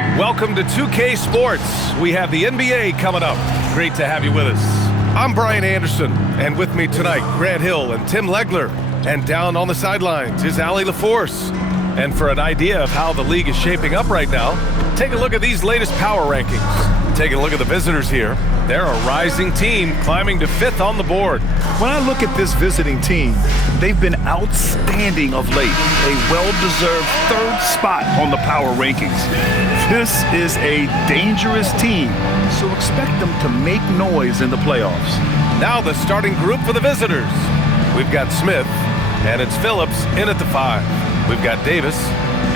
Welcome to 2K Sports. We have the NBA coming up. Great to have you with us. I'm Brian Anderson, and with me tonight, Grant Hill and Tim Legler. And down on the sidelines is Allie LaForce. And for an idea of how the league is shaping up right now, take a look at these latest power rankings. Take a look at the visitors here. They're a rising team climbing to 5th on the board. When I look at this visiting team, they've been outstanding of late. A well-deserved 3rd spot on the power rankings. This is a dangerous team, so expect them to make noise in the playoffs. Now the starting group for the visitors. We've got Smith, and it's Phillips in at the 5. We've got Davis,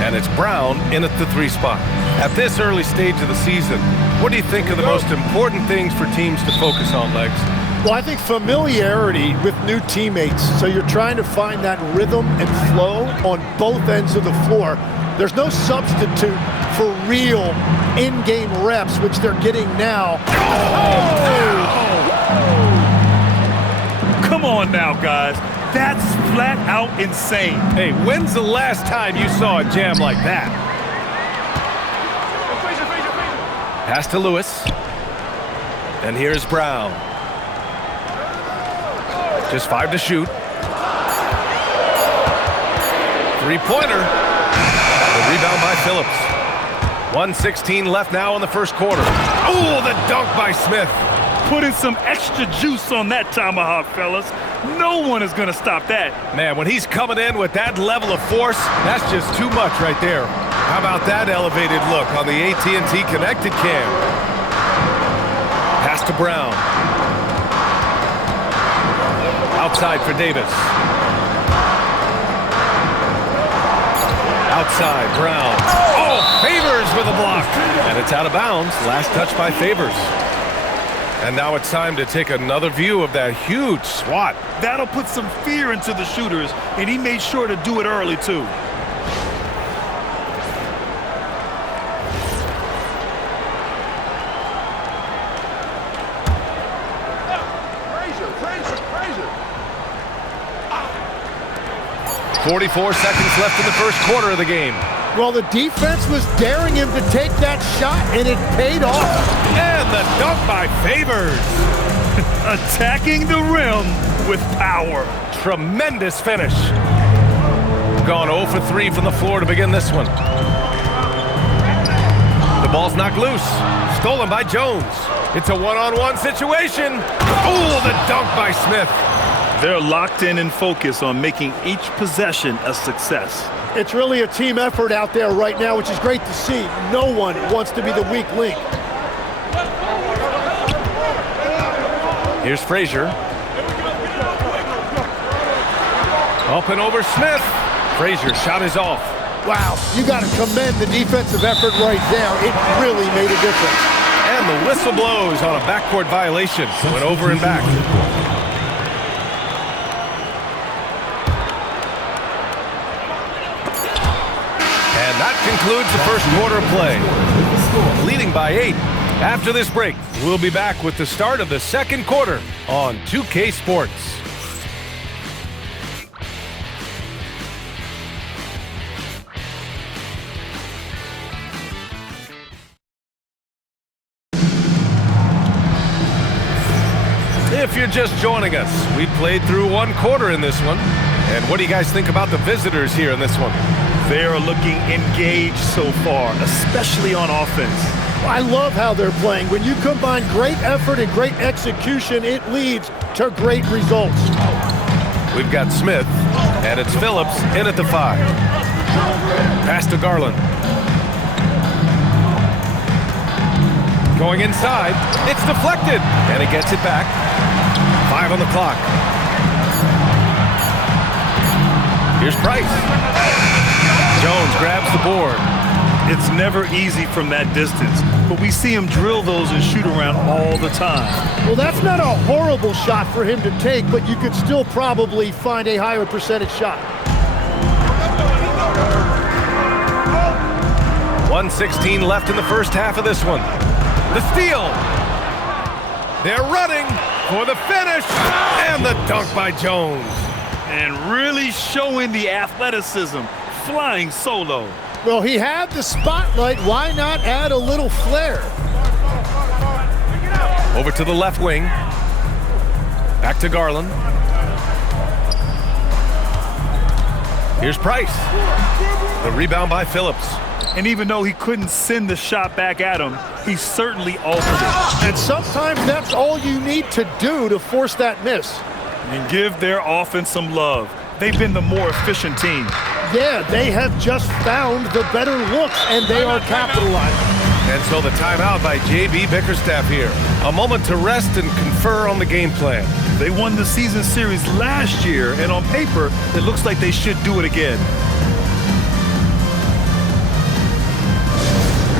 and it's Brown in at the 3 spot. At this early stage of the season, what do you think are the most important things for teams to focus on, Legs? Well, I think familiarity with new teammates. So you're trying to find that rhythm and flow on both ends of the floor. There's no substitute for real in-game reps, which they're getting now. Come on now, guys. That's flat out insane. Hey, when's the last time you saw a jam like that? Pass to Lewis. And here's Brown. Just 5 to shoot. 3-pointer. The rebound by Phillips. 1:16 left now in the first quarter. Oh, the dunk by Smith. Put in some extra juice on that tomahawk, fellas. No one is going to stop that. Man, when he's coming in with that level of force, that's just too much right there. How about that elevated look on the AT&T Connected Cam? Pass to Brown. Outside for Davis. Outside, Brown. Oh, Favors with a block. And it's out of bounds. Last touch by Favors. And now it's time to take another view of that huge swat. That'll put some fear into the shooters, and he made sure to do it early, too. Frazier. 44 seconds left in the first quarter of the game. Well, the defense was daring him to take that shot, and it paid off. And the dunk by Favors. Attacking the rim with power. Tremendous finish. Gone 0 for 3 from the floor to begin this one. The ball's knocked loose. Stolen by Jones. It's a one-on-one situation. Oh, the dunk by Smith. They're locked in and focused on making each possession a success. It's really a team effort out there right now, which is great to see. No one wants to be the weak link. Here's Frazier. Up and over Smith. Frazier shot is off. Wow, you got to commend the defensive effort right there. It really made a difference. And the whistle blows on a backcourt violation. Went over and back. And that concludes the first quarter of play. Leading by 8. After this break, we'll be back with the start of the second quarter on 2K Sports. If you're just joining us, we played through one quarter in this one. And what do you guys think about the visitors here in this one? They're looking engaged so far, especially on offense. I love how they're playing. When you combine great effort and great execution, it leads to great results. We've got Smith, and it's Phillips in at the 5. Pass to Garland. Going inside, it's deflected, and he gets it back. 5 on the clock. Here's Price. Jones grabs the board. It's never easy from that distance, but we see him drill those and shoot around all the time. Well, that's not a horrible shot for him to take, but you could still probably find a higher percentage shot. 1:16 left in the first half of this one. The steal. They're running for the finish. And the dunk by Jones. And really showing the athleticism, flying solo. Well, he had the spotlight. Why not add a little flair? Over to the left wing. Back to Garland. Here's Price. The rebound by Phillips. And even though he couldn't send the shot back at him, he certainly altered it. And sometimes that's all you need to do to force that miss. And give their offense some love. They've been the more efficient team. Yeah, they have just found the better looks, and they are capitalizing. And so the timeout by J.B. Bickerstaff here. A moment to rest and confer on the game plan. They won the season series last year, and on paper, it looks like they should do it again.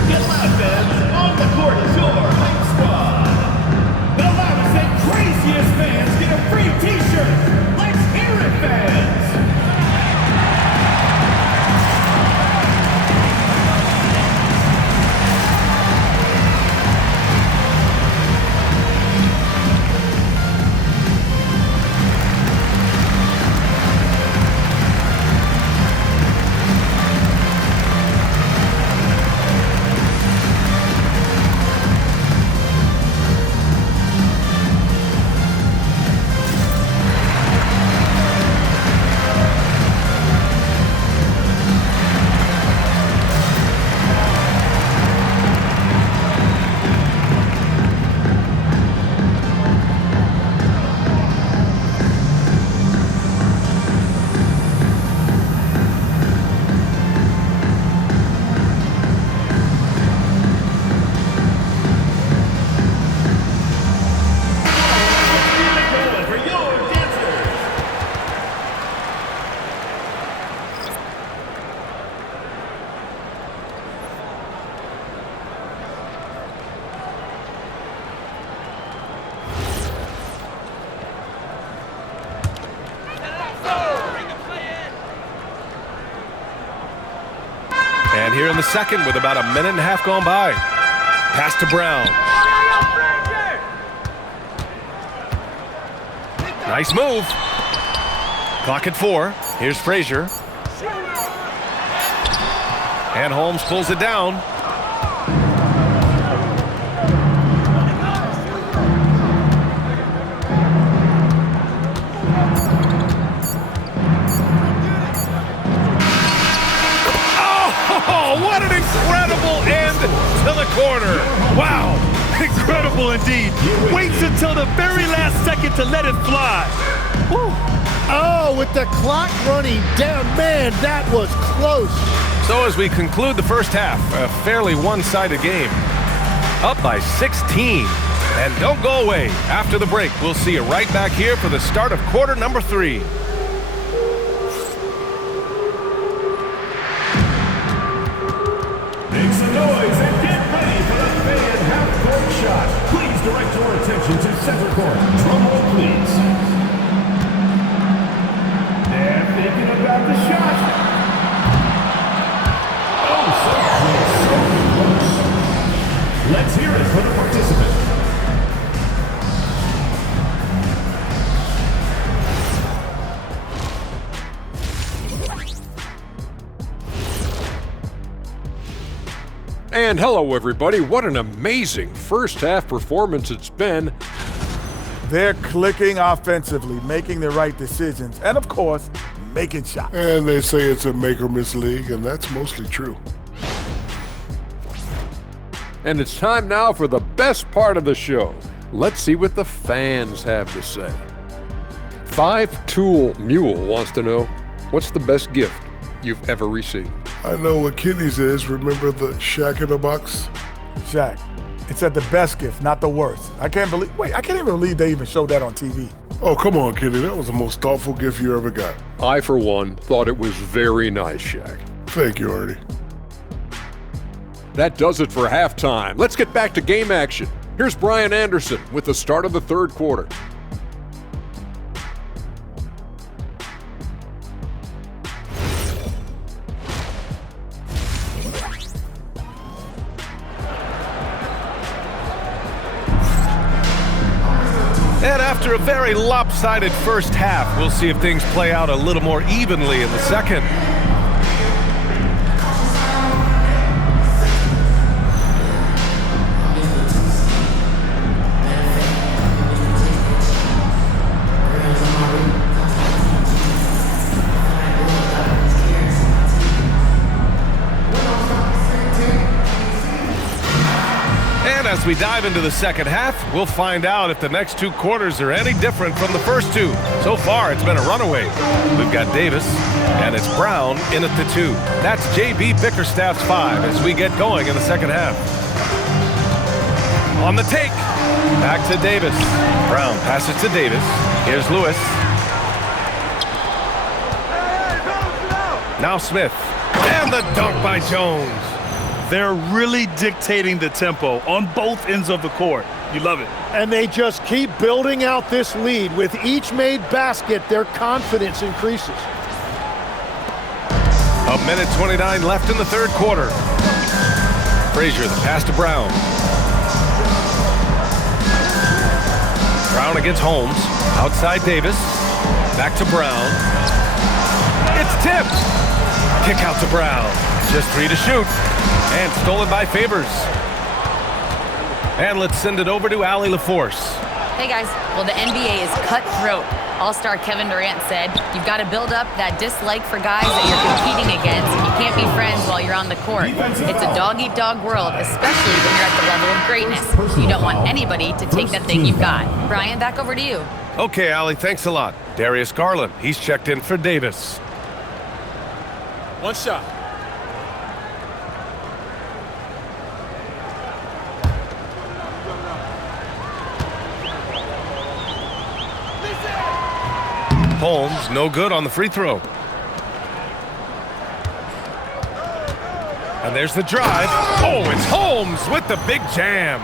Get loud, fans. On the court is your hype squad. The loudest and craziest fans get a free t-shirt. Let's hear it, fans. And here in the second with about a minute and a half gone by. Pass to Brown. Nice move. Clock at 4. Here's Frazier. And Holmes pulls it down. Oh, what an incredible end to the corner. Wow, incredible indeed. Waits until the very last second to let it fly. Woo. Oh, with the clock running down, man, that was close. So as we conclude the first half, a fairly one-sided game. Up by 16. And don't go away. After the break, we'll see you right back here for the start of quarter number 3. Make some noise and get ready for the fan half-court shot. Please direct your attention to center court. Drum roll, please. They're thinking about the shot. Oh, so close. Let's hear it for the participant. And hello, everybody. What an amazing first half performance it's been. They're clicking offensively, making the right decisions, and of course, making shots. And they say it's a make-or-miss league, and that's mostly true. And it's time now for the best part of the show. Let's see what the fans have to say. Five-Tool Mule wants to know, what's the best gift you've ever received? I know what Kenny's is. Remember the Shaq in the box? Shaq, it said the best gift, not the worst. I can't even believe they even showed that on TV. Oh, come on, Kenny. That was the most thoughtful gift you ever got. I, for one, thought it was very nice, Shaq. Thank you, Artie. That does it for halftime. Let's get back to game action. Here's Brian Anderson with the start of the third quarter. And after a very lopsided first half, we'll see if things play out a little more evenly in the second. And as we dive into the second half, we'll find out if the next 2 quarters are any different from the first 2. So far, it's been a runaway. We've got Davis, and it's Brown in at the 2. That's J.B. Bickerstaff's 5 as we get going in the second half. On the take, back to Davis. Brown passes to Davis. Here's Lewis. Now Smith. And the dunk by Jones. They're really dictating the tempo on both ends of the court. You love it. And they just keep building out this lead. With each made basket, their confidence increases. 1:29 left in the third quarter. Frazier, the pass to Brown. Brown against Holmes. Outside Davis. Back to Brown. It's tipped. Kick out to Brown. Just 3 to shoot. And stolen by Favors. And let's send it over to Allie LaForce. Hey guys, well the NBA is cutthroat. All-star Kevin Durant said, you've got to build up that dislike for guys that you're competing against. You can't be friends while you're on the court. It's a dog-eat-dog world, especially when you're at the level of greatness. You don't want anybody to take that thing you've got. Brian, back over to you. Okay, Allie, thanks a lot. Darius Garland, he's checked in for Davis. One shot. Holmes, no good on the free throw. And there's the drive. Oh, it's Holmes with the big jam.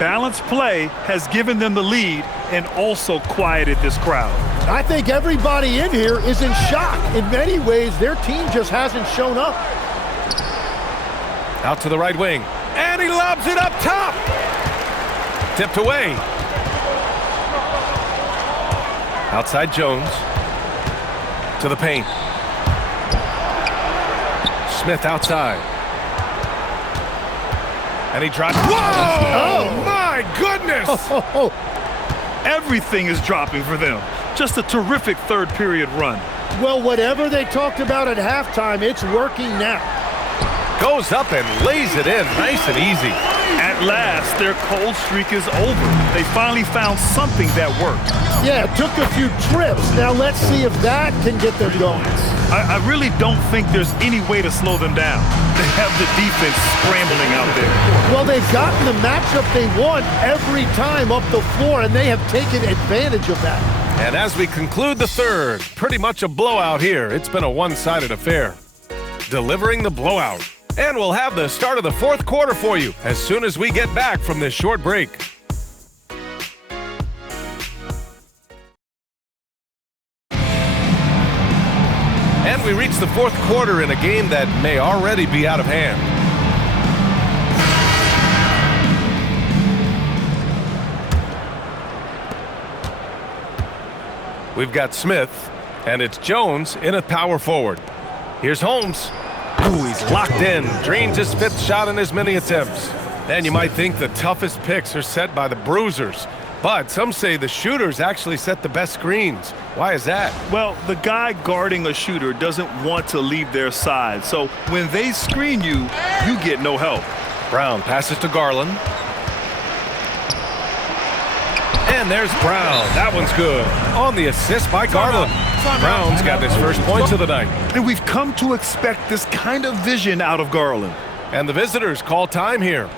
Balanced play has given them the lead and also quieted this crowd. I think everybody in here is in shock. In many ways, their team just hasn't shown up. Out to the right wing. And he lobs it up top. Tipped away. Outside Jones. To the paint. Smith outside. And he drops. Whoa! Oh, my goodness! Everything is dropping for them. Just a terrific third period run. Well, whatever they talked about at halftime, it's working now. Goes up and lays it in nice and easy. At last, their cold streak is over. They finally found something that worked. Yeah, it took a few trips. Now let's see if that can get them going. I really don't think there's any way to slow them down. They have the defense scrambling out there. Well, they've gotten the matchup they want every time up the floor, and they have taken advantage of that. And as we conclude the third, pretty much a blowout here. It's been a one-sided affair. Delivering the blowout. And we'll have the start of the fourth quarter for you as soon as we get back from this short break. And we reach the fourth quarter in a game that may already be out of hand. We've got Smith, and it's Jones in at power forward. Here's Holmes. Ooh, he's locked in. Drains his fifth shot in his many attempts. And you might think the toughest picks are set by the bruisers. But some say the shooters actually set the best screens. Why is that? Well, the guy guarding a shooter doesn't want to leave their side. So when they screen you, you get no help. Brown passes to Garland. And there's Brown. That one's good. On the assist by Garland. Brown's got his first points of the night. And we've come to expect this kind of vision out of Garland. And the visitors call time here.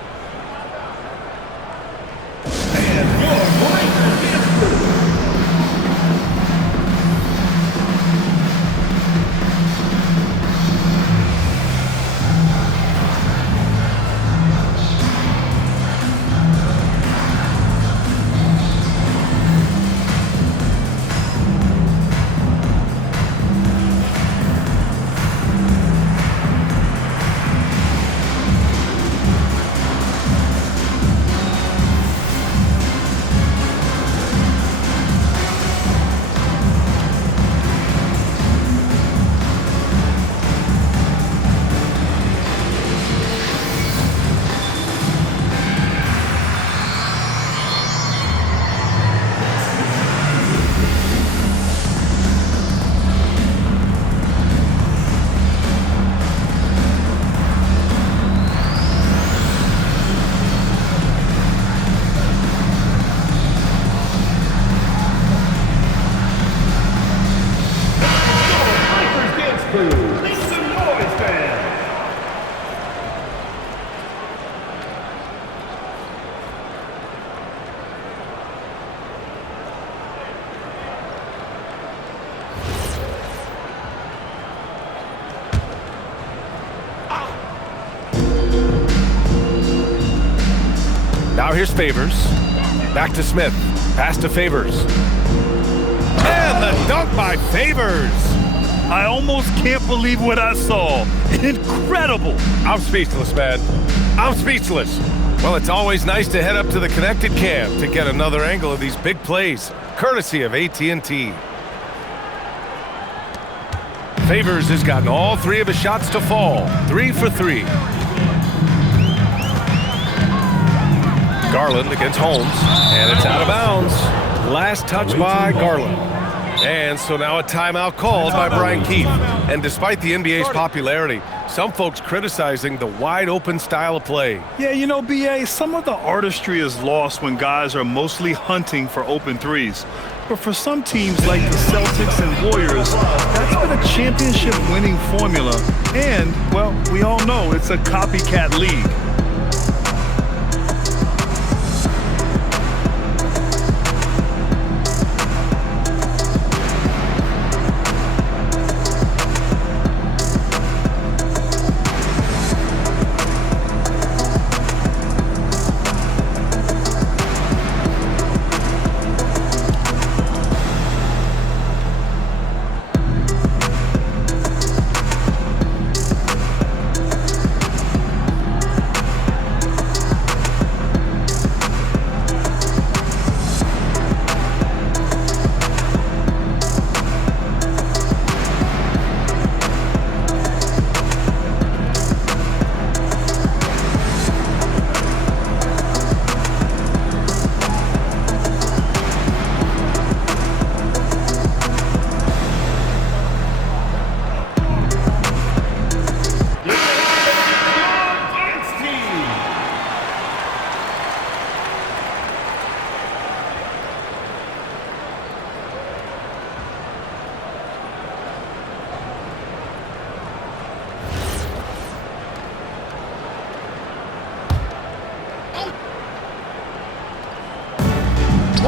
Now here's Favors. Back to Smith. Pass to Favors. And the dunk by Favors. I almost can't believe what I saw. Incredible. I'm speechless, man. I'm speechless. Well, it's always nice to head up to the connected cam to get another angle of these big plays, courtesy of AT&T. Favors has gotten all 3 of his shots to fall. 3 for 3. Garland against Holmes, and it's out of bounds. Last touch by Garland. And so now a timeout called by Brian Keefe. And despite the NBA's popularity, some folks criticizing the wide-open style of play. Yeah, you know, B.A., some of the artistry is lost when guys are mostly hunting for open threes. But for some teams like the Celtics and Warriors, that's been a championship-winning formula. And, well, we all know it's a copycat league.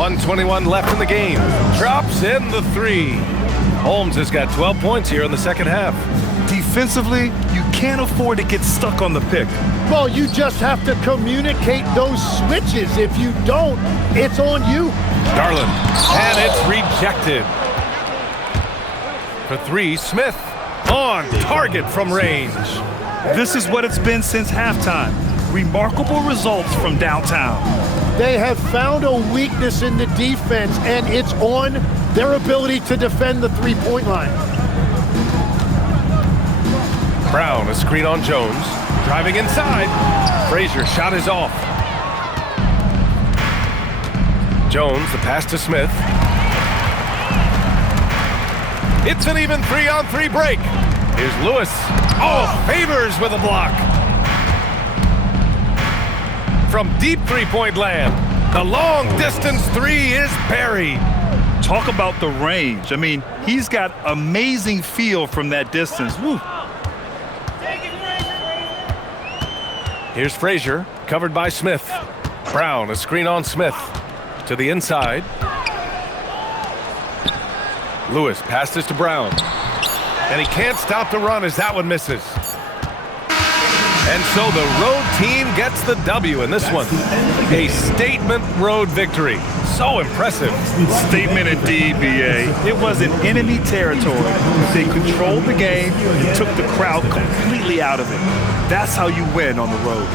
.21 left in the game. Drops in the 3. Holmes has got 12 points here in the second half. Defensively, you can't afford to get stuck on the pick. Well, you just have to communicate those switches. If you don't, it's on you. Garland, and it's rejected. For 3, Smith on target from range. This is what it's been since halftime. Remarkable results from downtown. They have found a weakness in the defense, and it's on their ability to defend the three-point line. Brown, a screen on Jones. Driving inside. Frazier shot is off. Jones, the pass to Smith. It's an even 3-on-3 break. Here's Lewis. Oh, Favors with a block. From deep three-point land, the long-distance 3 is buried. Talk about the range. I mean, he's got amazing feel from that distance. Woo. Here's Frazier, covered by Smith. Brown, a screen on Smith. To the inside. Lewis passes to Brown. And he can't stop the run as that one misses. And so the road team gets the W in this one. A statement road victory. So impressive. Statement indeed, B.A. It wasn't enemy territory. They controlled the game and took the crowd completely out of it. That's how you win on the road.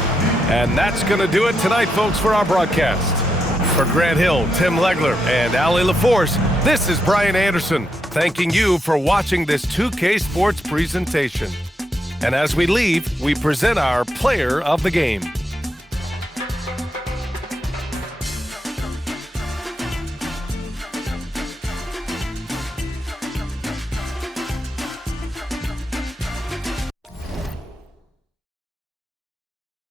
And that's going to do it tonight, folks, for our broadcast. For Grant Hill, Tim Legler, and Allie LaForce, this is Brian Anderson, thanking you for watching this 2K Sports presentation. And as we leave, we present our player of the game.